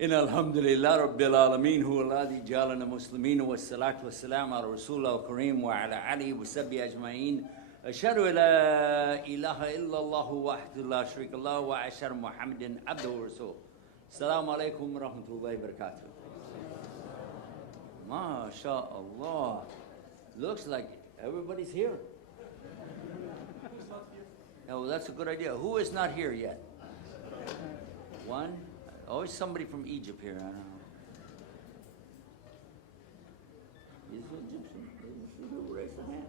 إن الحمد لله رب العالمين هو الذي جعلنا مسلمين والصلاة والسلام على رسوله الكريم وعلى آله وصحبه أجمعين أشهد أن لا إله إلا الله وحده لا شريك له وأشهد محمدا عبده ورسوله السلام عليكم ورحمة الله وبركاته ما شاء الله looks like everybody's here. Oh, that's a good idea. Who is not here yet? One? Always somebody from Egypt here. I don't know. Is he Egyptian? Raise the hand.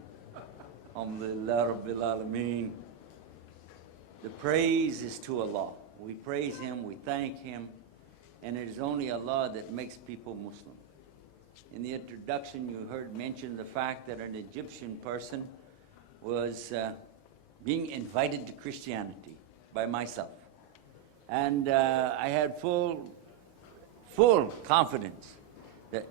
Alhamdulillah Rabbil Alameen. The praise is to Allah. We praise Him, we thank Him, and it is only Allah that makes people Muslim. In the introduction, you heard mention the fact that an Egyptian person was being invited to Christianity by myself. And I had full confidence that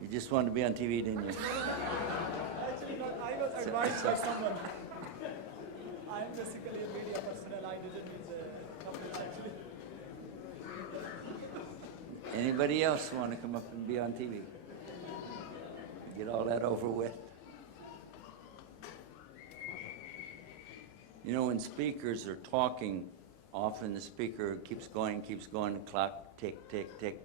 you just wanted to be on TV, didn't you? Actually, not. I was advised by someone. I'm basically a media personnel. I didn't use a company actually. Anybody else want to come up and be on TV? Get all that over with. You know, when speakers are talking, often the speaker keeps going, the clock, tick, tick, tick.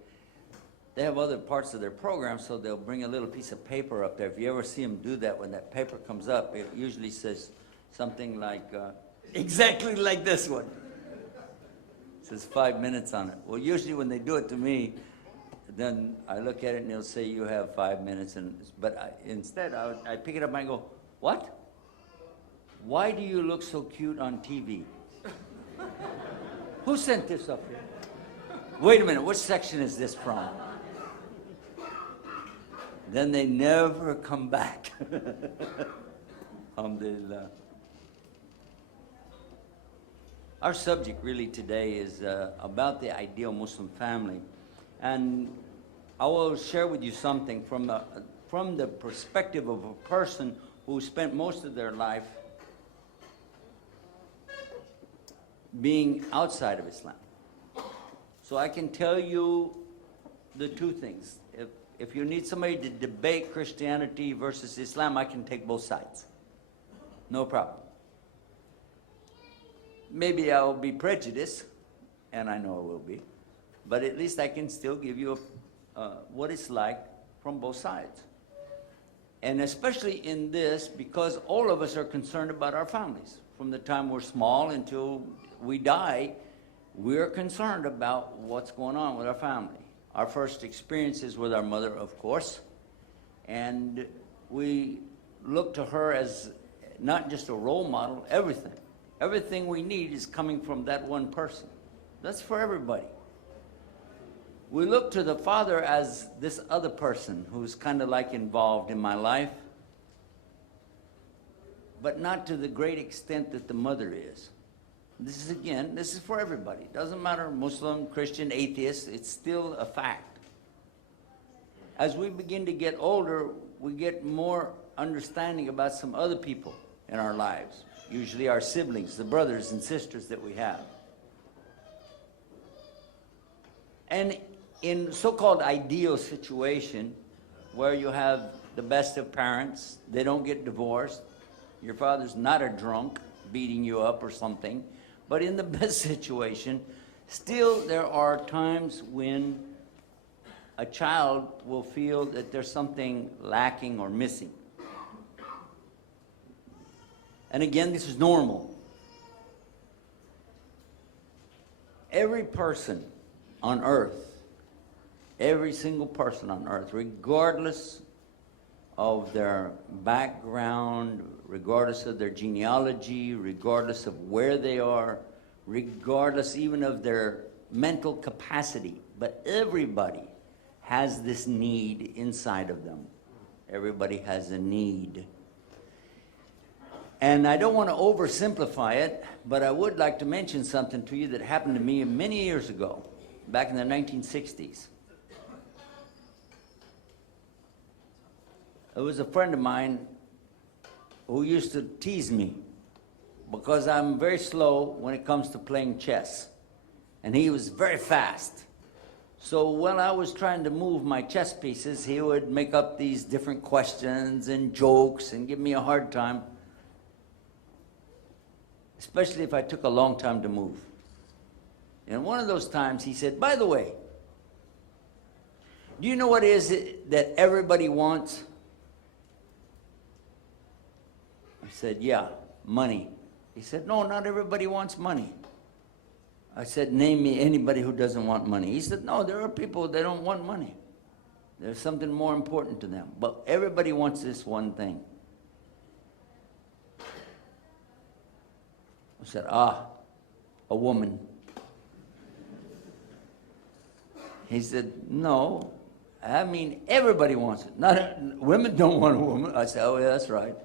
They have other parts of their program, so they'll bring a little piece of paper up there. If you ever see them do that, when that paper comes up, it usually says something like, exactly like this one. It says 5 minutes on it. Well, usually when they do it to me, then I look at it and they'll say, you have 5 minutes. But instead, I pick it up and I go, what? Why do you look so cute on TV? Who sent this up here? Wait a minute, which section is this from? Then they never come back. Alhamdulillah. Our subject really today is about the ideal Muslim family. And I will share with you something from the perspective of a person who spent most of their life being outside of Islam. So I can tell you the two things. If you need somebody to debate Christianity versus Islam, I can take both sides. No problem. Maybe I will be prejudiced, and I know I will be, but at least I can still give you what it's like from both sides. And especially in this, because all of us are concerned about our families. From the time we're small until we die, we're concerned about what's going on with our family. Our first experience is with our mother, of course, and we look to her as not just a role model, everything. Everything we need is coming from that one person. That's for everybody. We look to the father as this other person who's kind of like involved in my life, but not to the great extent that the mother is. This is for everybody. It doesn't matter, Muslim, Christian, atheist, it's still a fact. As we begin to get older, we get more understanding about some other people in our lives, usually our siblings, the brothers and sisters that we have. And in so-called ideal situation, where you have the best of parents, they don't get divorced, your father's not a drunk beating you up or something, but in the best situation, still there are times when a child will feel that there's something lacking or missing. And again, this is normal. Every person on earth, every single person on earth, regardless of their background, regardless of their genealogy, regardless of where they are, regardless even of their mental capacity, but everybody has this need inside of them. Everybody has a need. And I don't want to oversimplify it, but I would like to mention something to you that happened to me many years ago, back in the 1960s. It was a friend of mine who used to tease me because I'm very slow when it comes to playing chess. And he was very fast. So when I was trying to move my chess pieces, he would make up these different questions and jokes and give me a hard time, especially if I took a long time to move. And one of those times he said, by the way, do you know what it is that everybody wants? I said, yeah, money. He said, no, not everybody wants money. I said, name me anybody who doesn't want money. He said, no, there are people that don't want money. There's something more important to them. But everybody wants this one thing. I said, a woman. He said, no, I mean, everybody wants it. Women don't want a woman. I said, oh, yeah, that's right.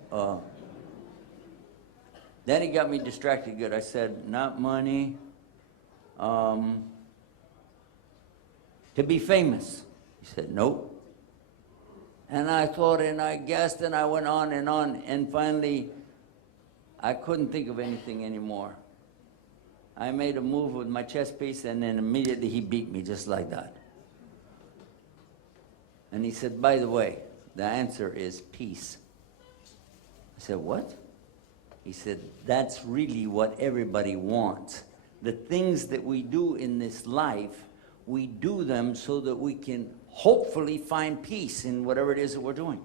Then he got me distracted good. I said, not money. To be famous. He said, nope. And I thought, and I guessed, and I went on, and finally, I couldn't think of anything anymore. I made a move with my chess piece, and then immediately he beat me just like that. And he said, by the way, the answer is peace. I said, what? He said, that's really what everybody wants. The things that we do in this life, we do them so that we can hopefully find peace in whatever it is that we're doing.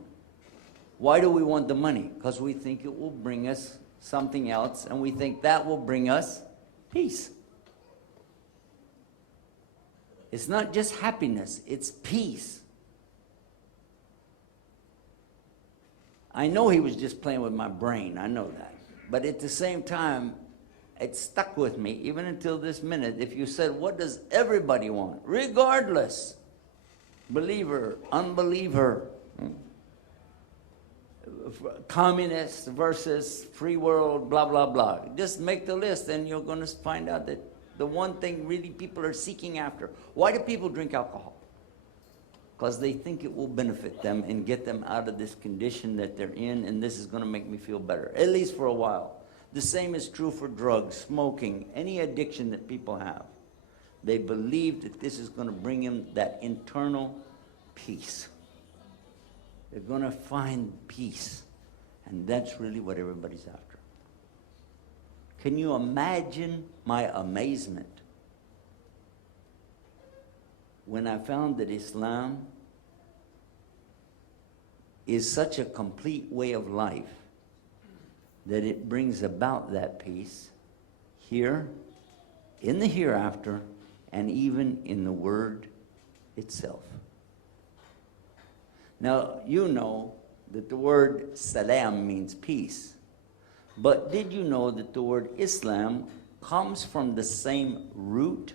Why do we want the money? Because we think it will bring us something else, and we think that will bring us peace. It's not just happiness, it's peace. I know he was just playing with my brain, I know that. But at the same time, it stuck with me, even until this minute. If you said, what does everybody want? Regardless, believer, unbeliever, communist versus free world, blah, blah, blah. Just make the list and you're going to find out that the one thing really people are seeking after. Why do people drink alcohol? Because they think it will benefit them and get them out of this condition that they're in, and this is going to make me feel better, at least for a while. The same is true for drugs, smoking, any addiction that people have. They believe that this is going to bring them that internal peace. They're going to find peace. And that's really what everybody's after. Can you imagine my amazement when I found that Islam is such a complete way of life that it brings about that peace here, in the hereafter, and even in the word itself. Now, you know that the word salam means peace. But did you know that the word Islam comes from the same root?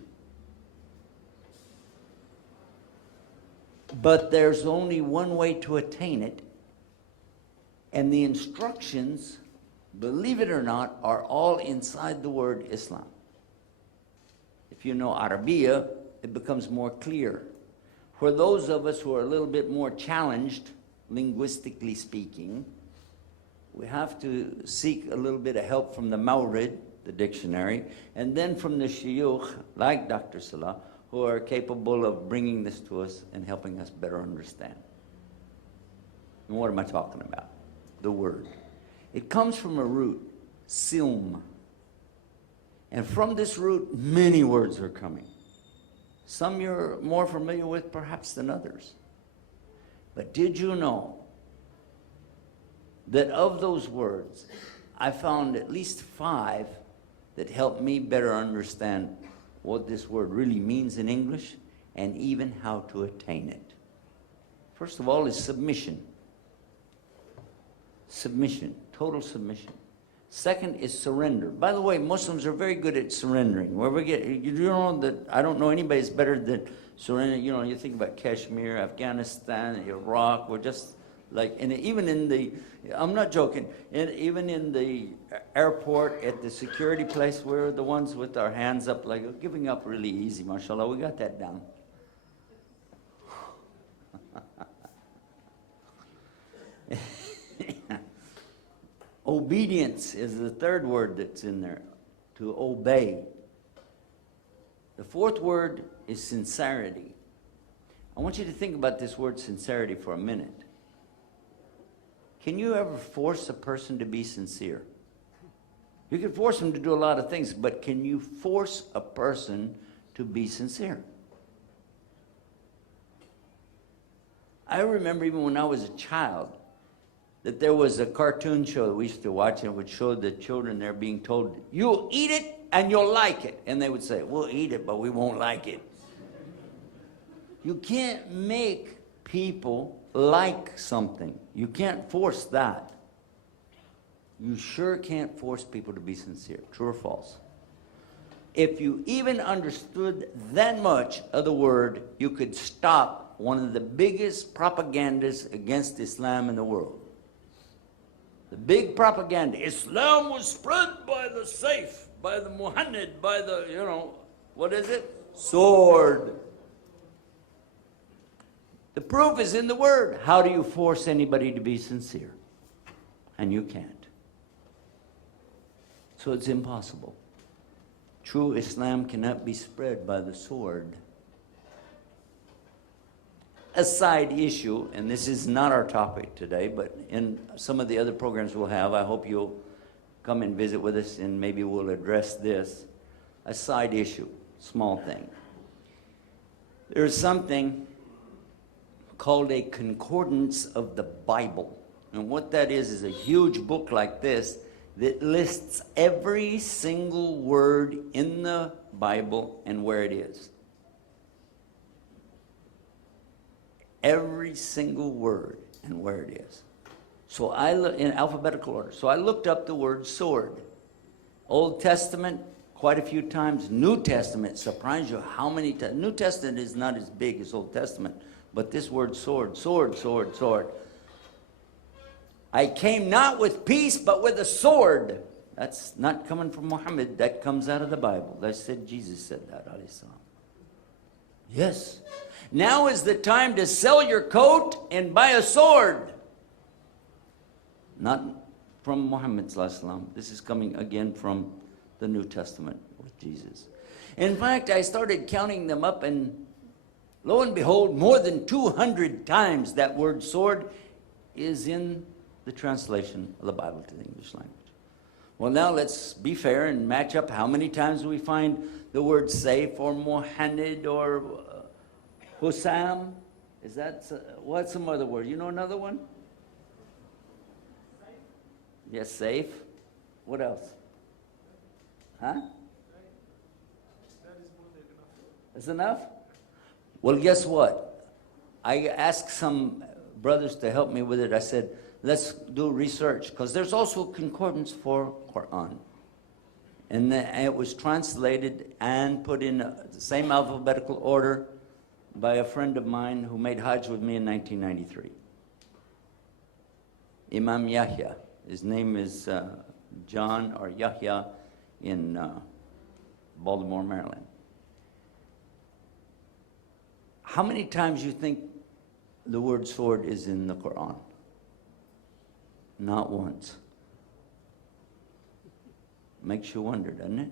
But there's only one way to attain it, and the instructions, believe it or not, are all inside the word Islam. If you know Arabiya, it becomes more clear. For those of us who are a little bit more challenged, linguistically speaking, we have to seek a little bit of help from the Mawrid, the dictionary, and then from the shuyukh, like Dr. Salah, who are capable of bringing this to us and helping us better understand. And what am I talking about? The word. It comes from a root, silm. And from this root, many words are coming. Some you're more familiar with perhaps than others. But did you know that of those words, I found at least 5 that helped me better understand what this word really means in English and even how to attain it. First of all is submission. Submission, total submission. Second is surrender. By the way, Muslims are very good at surrendering. Where we get, you know that I don't know anybody that's better than surrendering. You know, you think about Kashmir, Afghanistan, Iraq. We're just like, and even in the, I'm not joking, and even in the airport at the security place, we're the ones with our hands up, like giving up really easy, mashallah. We got that down. Obedience is the third word that's in there, to obey. The fourth word is sincerity. I want you to think about this word sincerity for a minute. Can you ever force a person to be sincere? You can force them to do a lot of things, but can you force a person to be sincere? I remember even when I was a child that there was a cartoon show that we used to watch, and it would show the children there being told, you'll eat it and you'll like it. And they would say, we'll eat it, but we won't like it. You can't make people like something. You can't force that. You sure can't force people to be sincere. True or false? If you even understood that much of the word, you could stop one of the biggest propagandas against Islam in the world. The big propaganda. Islam was spread by the Saif, by the Muhammad, by the, what is it? Sword. The proof is in the word. How do you force anybody to be sincere? And you can't. So it's impossible. True Islam cannot be spread by the sword. A side issue, and this is not our topic today, but in some of the other programs we'll have, I hope you'll come and visit with us and maybe we'll address this. A side issue, small thing. There's something called a concordance of the Bible. And what that is a huge book like this that lists every single word in the Bible and where it is. Every single word and where it is. So in alphabetical order. So I looked up the word sword. Old Testament, quite a few times. New Testament, surprise you how many times. New Testament is not as big as Old Testament. But this word sword, sword, sword, sword. I came not with peace, but with a sword. That's not coming from Muhammad. That comes out of the Bible. That said, Jesus said that, alayhi salam. Yes. Now is the time to sell your coat and buy a sword. Not from Muhammad sallallahu alaihi wasallam. This is coming again from the New Testament with Jesus. In fact, I started counting them up, and lo and behold, more than 200 times that word sword is in the translation of the Bible to the English language. Well, now let's be fair and match up how many times we find the word Saif or Muhammad or Hussam. Is that, what's some other word? You know another one? Yes, safe. What else? Huh? That's enough? Well, guess what? I asked some brothers to help me with it. I said, let's do research, because there's also concordance for Quran. And it was translated and put in the same alphabetical order by a friend of mine who made Hajj with me in 1993. Imam Yahya. His name is John or Yahya in Baltimore, Maryland. How many times you think the word sword is in the Quran? Not once. Makes you wonder, doesn't it?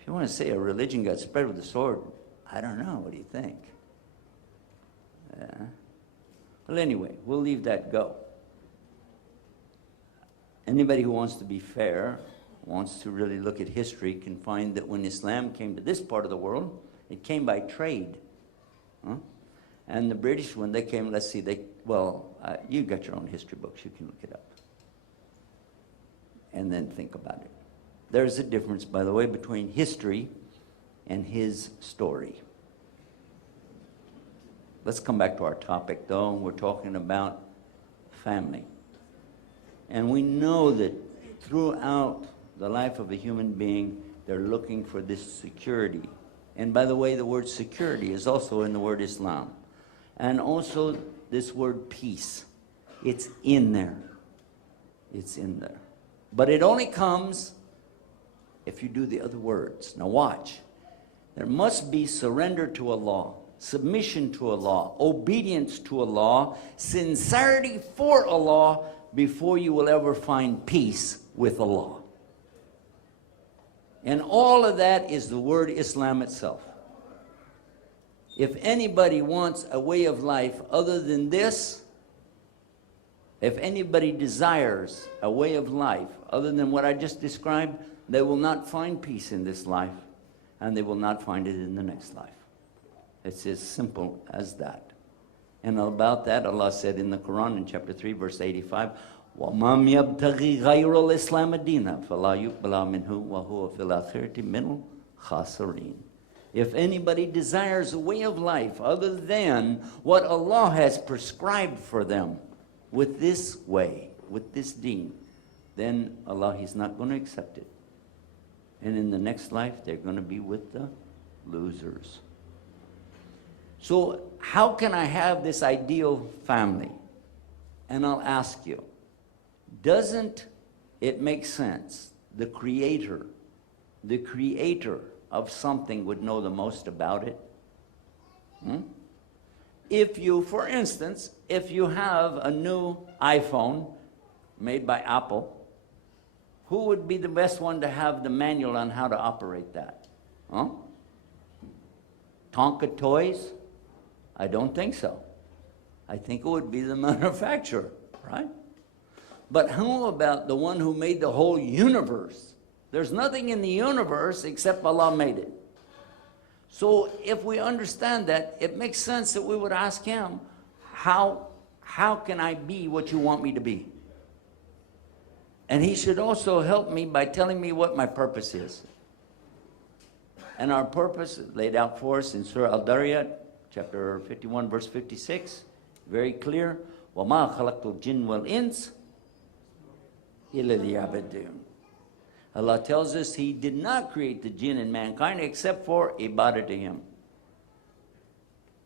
If you want to say a religion got spread with a sword, I don't know. What do you think? Well, anyway, we'll leave that go. Anybody who wants to be fair, wants to really look at history, can find that when Islam came to this part of the world, it came by trade. Huh? And the British, when they came, let's see, you got your own history books, you can look it up. And then think about it. There's a difference, by the way, between history and his story. Let's come back to our topic, though. We're talking about family. And we know that throughout the life of a human being, they're looking for this security. And by the way, the word security is also in the word Islam. And also this word peace. It's in there. It's in there. But it only comes if you do the other words. Now watch. There must be surrender to Allah, submission to Allah, obedience to Allah, sincerity for Allah before you will ever find peace with Allah. And all of that is the word Islam itself. If anybody wants a way of life other than this, if anybody desires a way of life other than what I just described, they will not find peace in this life, and they will not find it in the next life. It's as simple as that. And about that, Allah said in the Quran in chapter 3, verse 85, وَمَا يَبْتَغِي غَيْرَ الْإِسْلَامَ دِينًا فَلَا يُقْبَلَ مِنْهُ وَهُوَ فِي الْآخِرَةِ مِنَ الْخَاسِرِينَ. If anybody desires a way of life other than what Allah has prescribed for them, with this way, with this deen, then Allah, He's not going to accept it. And in the next life, they're going to be with the losers. So how can I have this ideal family? And I'll ask you, doesn't it make sense? The creator of something would know the most about it. If you, for instance, if you have a new iPhone made by Apple, who would be the best one to have the manual on how to operate that? Tonka Toys? I don't think so. I think it would be the manufacturer, right? But how about the one who made the whole universe? There's nothing in the universe except Allah made it. So if we understand that, it makes sense that we would ask Him, how can I be what you want me to be? And He should also help me by telling me what my purpose is. And our purpose is laid out for us in Surah Al-Dariyat, chapter 51, verse 56, very clear. وَمَا خَلَقْتُ الْجِنَّ وَالْإِنسَ إِلَّا لِيَعْبُدُونِ. Allah tells us He did not create the jinn and mankind except for ibadah to Him.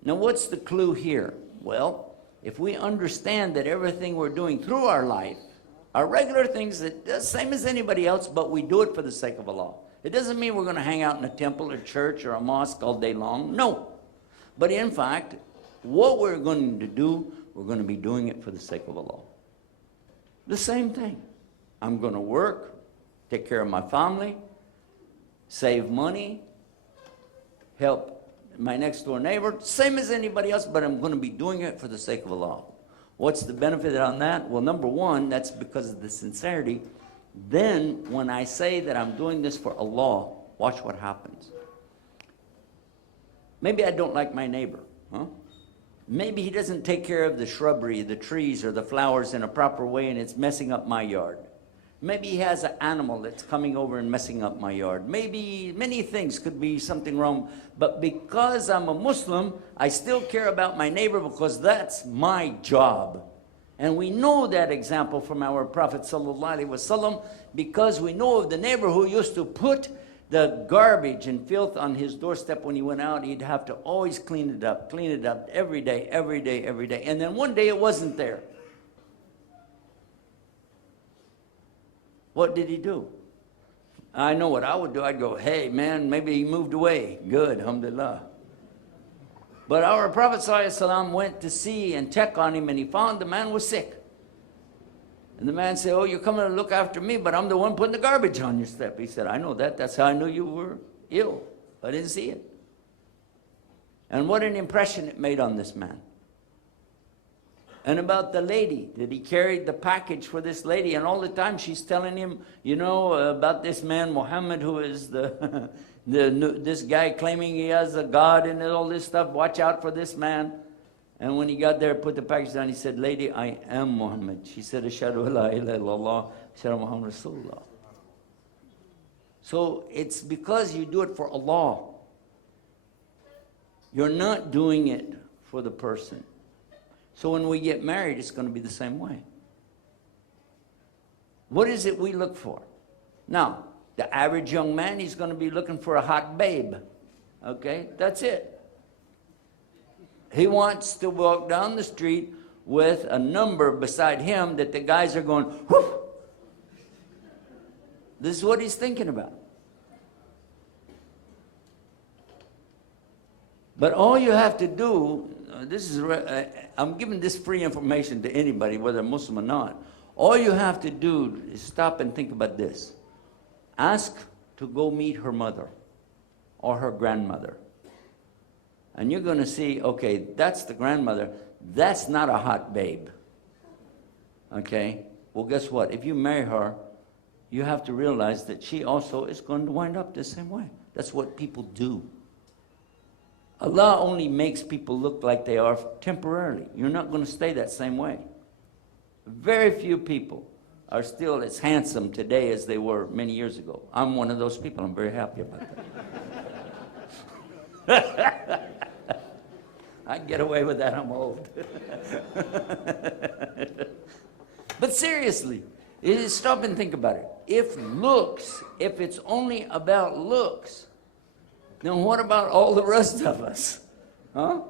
Now what's the clue here? Well, if we understand that everything we're doing through our life are regular things that the same as anybody else, but we do it for the sake of Allah. It doesn't mean we're going to hang out in a temple or church or a mosque all day long. No. But in fact, what we're going to do, we're going to be doing it for the sake of Allah. The same thing. I'm going to work, take care of my family, save money, help my next door neighbor, same as anybody else, but I'm going to be doing it for the sake of Allah. What's the benefit on that? Well, number one, that's because of the sincerity. Then, when I say that I'm doing this for Allah, watch what happens. Maybe I don't like my neighbor. Maybe he doesn't take care of the shrubbery, the trees, or the flowers in a proper way, and it's messing up my yard. Maybe he has an animal that's coming over and messing up my yard. Maybe many things could be something wrong. But because I'm a Muslim, I still care about my neighbor because that's my job. And we know that example from our Prophet ﷺ because we know of the neighbor who used to put the garbage and filth on his doorstep when he went out. He'd have to always clean it up every day, every day, every day. And then one day it wasn't there. What did he do? I know what I would do. I'd go, hey, man, maybe he moved away. Good, alhamdulillah. But our Prophet ﷺ went to see and check on him, and he found the man was sick. And the man said, oh, you're coming to look after me, but I'm the one putting the garbage on your step. He said, I know that. That's how I knew you were ill. I didn't see it. And what an impression it made on this man. And about the lady, that he carried the package for this lady, and all the time she's telling him, you know, about this man, Muhammad, who is this guy claiming he has a God and all this stuff. Watch out for this man. And when he got there, put the package down, he said, lady, I am Muhammad. She said, Ashhadu an la ilaha illallah, Ashhadu Muhammad Rasulullah. So it's because you do it for Allah. You're not doing it for the person. So when we get married, it's going to be the same way. What is it we look for? Now, the average young man, he's going to be looking for a hot babe. Okay, that's it. He wants to walk down the street with a number beside him that the guys are going, whoo! This is what he's thinking about. But all you have to do, I'm giving this free information to anybody, whether Muslim or not. All you have to do is stop and think about this. Ask to go meet her mother or her grandmother. And you're going to see, okay, that's the grandmother. That's not a hot babe. Okay? Well, guess what? If you marry her, you have to realize that she also is going to wind up the same way. That's what people do. Allah only makes people look like they are temporarily. You're not going to stay that same way. Very few people are still as handsome today as they were many years ago. I'm one of those people. I'm very happy about that. I can get away with that. I'm old. But seriously, stop and think about it. If it's only about looks, then what about all the rest of us? Huh?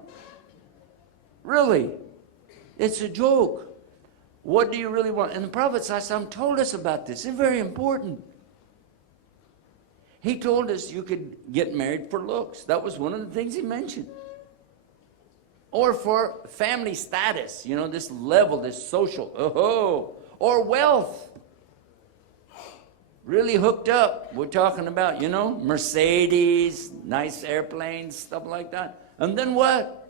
Really? It's a joke. What do you really want? And the Prophet ﷺ told us about this. It's very important. He told us you could get married for looks. That was one of the things he mentioned. Or for family status, this level, this social, or wealth. Really hooked up. We're talking about, Mercedes, nice airplanes, stuff like that. And then what?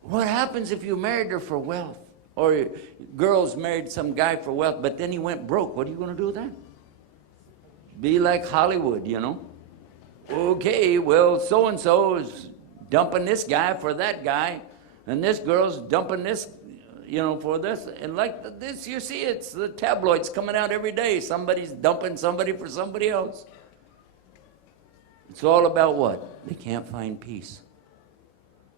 What happens if you married her for wealth? Or girls married some guy for wealth, but then he went broke. What are you going to do then? Be like Hollywood, Okay, well, so-and-so is dumping this guy for that guy, and this girl's dumping this, for this. And like this, you see, it's the tabloids coming out every day. Somebody's dumping somebody for somebody else. It's all about what? They can't find peace.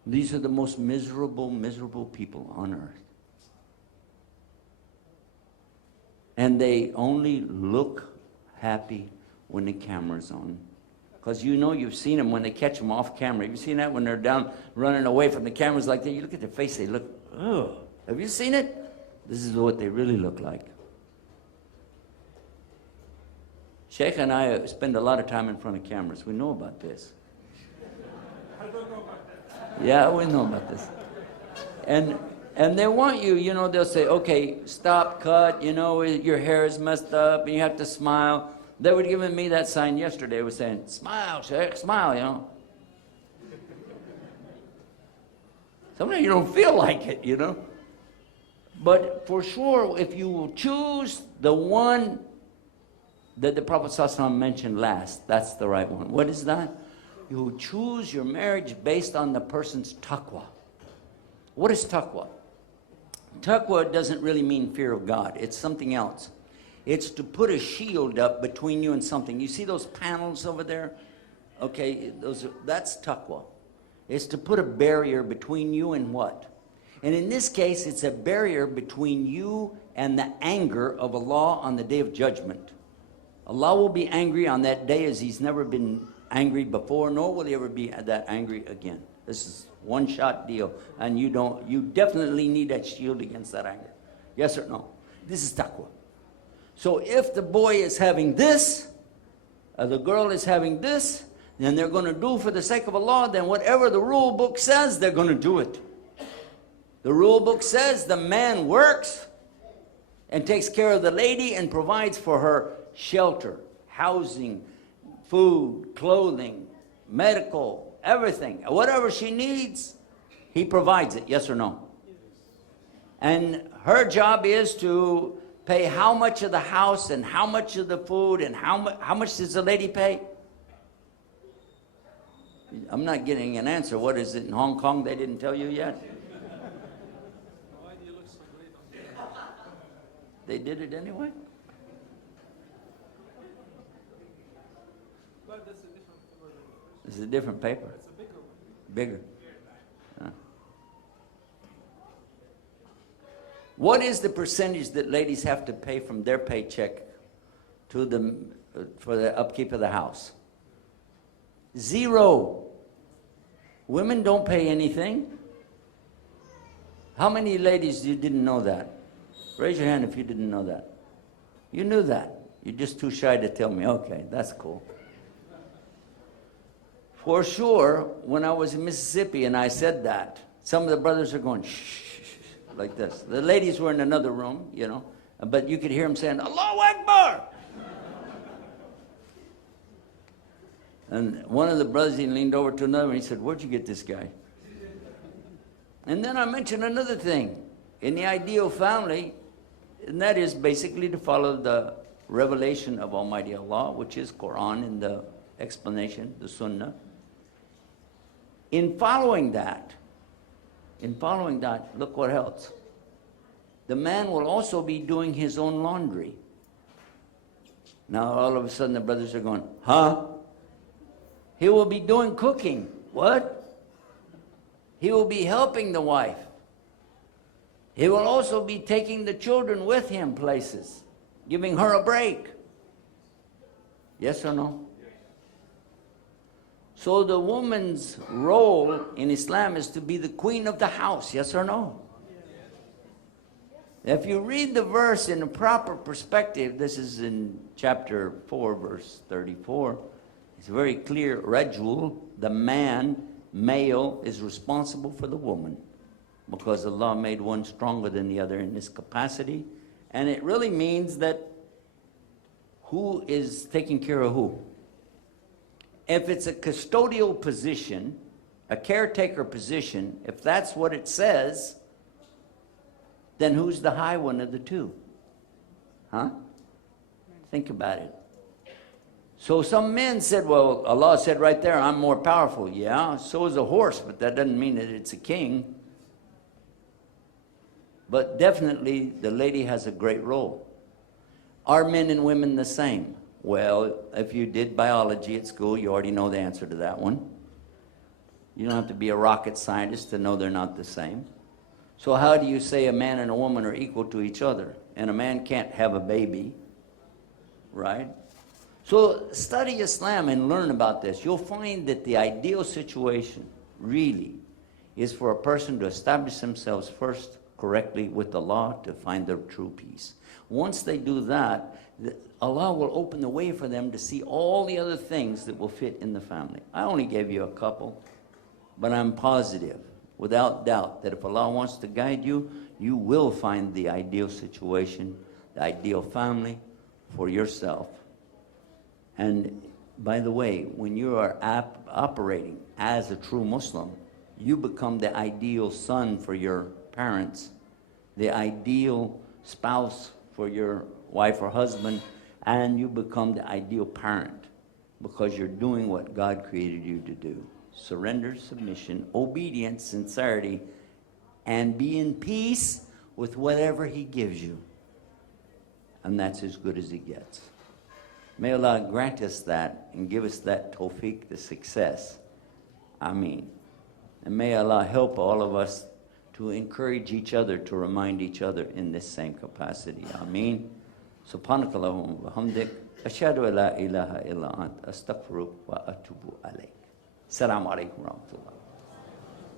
These are the most miserable people on earth. And they only look happy when the camera's on. Because you've seen them when they catch them off camera. You've seen that when they're down running away from the cameras like that. You look at their face, they look, oh. Have you seen it? This is what they really look like. Sheikh and I spend a lot of time in front of cameras. We know about this. Yeah, we know about this. And they want you, they'll say, okay, stop, cut, your hair is messed up, and you have to smile. They were giving me that sign yesterday. It was saying, smile, Sheikh, smile, Sometimes you don't feel like it, But for sure, if you will choose the one that the Prophet ﷺ mentioned last, that's the right one. What is that? You choose your marriage based on the person's taqwa. What is taqwa? Taqwa doesn't really mean fear of God. It's something else. It's to put a shield up between you and something. You see those panels over there? Okay, that's taqwa. It's to put a barrier between you and what? And in this case, it's a barrier between you and the anger of Allah on the day of judgment. Allah will be angry on that day as He's never been angry before, nor will He ever be that angry again. This is one-shot deal, and you definitely need that shield against that anger. Yes or no? This is taqwa. So if the boy is having this, or the girl is having this, then they're going to do for the sake of Allah, then whatever the rule book says, they're going to do it. The rule book says the man works and takes care of the lady and provides for her shelter, housing, food, clothing, medical, everything. Whatever she needs, he provides it, yes or no? And her job is to pay how much of the house and how much of the food and how much does the lady pay? I'm not getting an answer. What is it in Hong Kong they didn't tell you yet? They did it anyway? It's a different paper. It's a bigger one. Bigger. Huh. What is the percentage that ladies have to pay from their paycheck to for the upkeep of the house? 0. Women don't pay anything. How many ladies you didn't know that? Raise your hand if you didn't know that. You knew that. You're just too shy to tell me. Okay, that's cool. For sure, when I was in Mississippi and I said that, some of the brothers are going, shh, shh, shh. like this. The ladies were in another room, you know, but you could hear him saying, Allahu Akbar! And one of the brothers, he leaned over to another and he said, where'd you get this guy? And then I mentioned another thing. In the ideal family, and that is basically to follow the revelation of Almighty Allah, which is Quran in the explanation, the Sunnah. In following that, look what else. The man will also be doing his own laundry. Now all of a sudden the brothers are going, huh? He will be doing cooking. What? He will be helping the wife. He will also be taking the children with him places, giving her a break. Yes or no? So the woman's role in Islam is to be the queen of the house. Yes or no? If you read the verse in a proper perspective, this is in chapter 4, verse 34. It's very clear. Rajul, the man, male, is responsible for the woman, because Allah made one stronger than the other in this capacity. And it really means that who is taking care of who? If it's a custodial position, a caretaker position, if that's what it says, then who's the high one of the two? Huh? Think about it. So some men said, well, Allah said right there, I'm more powerful. Yeah, so is a horse, but that doesn't mean that it's a king. But definitely the lady has a great role. Are men and women the same? Well, if you did biology at school, you already know the answer to that one. You don't have to be a rocket scientist to know they're not the same. So how do you say a man and a woman are equal to each other? And a man can't have a baby, right? So study Islam and learn about this. You'll find that the ideal situation really is for a person to establish themselves first correctly with Allah to find their true peace. Once they do that, Allah will open the way for them to see all the other things that will fit in the family. I only gave you a couple, but I'm positive, without doubt, that if Allah wants to guide you, you will find the ideal situation, the ideal family for yourself. And by the way, when you are operating as a true Muslim, you become the ideal son for your parents, the ideal spouse for your wife or husband, and you become the ideal parent because you're doing what God created you to do. Surrender, submission, obedience, sincerity, and be in peace with whatever He gives you. And that's as good as He gets. May Allah grant us that and give us that tawfiq, the success. Ameen. And may Allah help all of us to encourage each other, to remind each other in this same capacity. Ameen. Subhanakallahumma wa bihamdik. Ashhadu an la ilaha illa ant. Astaghfiruka wa atubu alayk. Assalamu alaikum wa rahmatullah.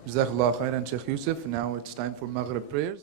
Jazakallah khairan, Sheikh Yusuf. Now it's time for Maghrib prayers.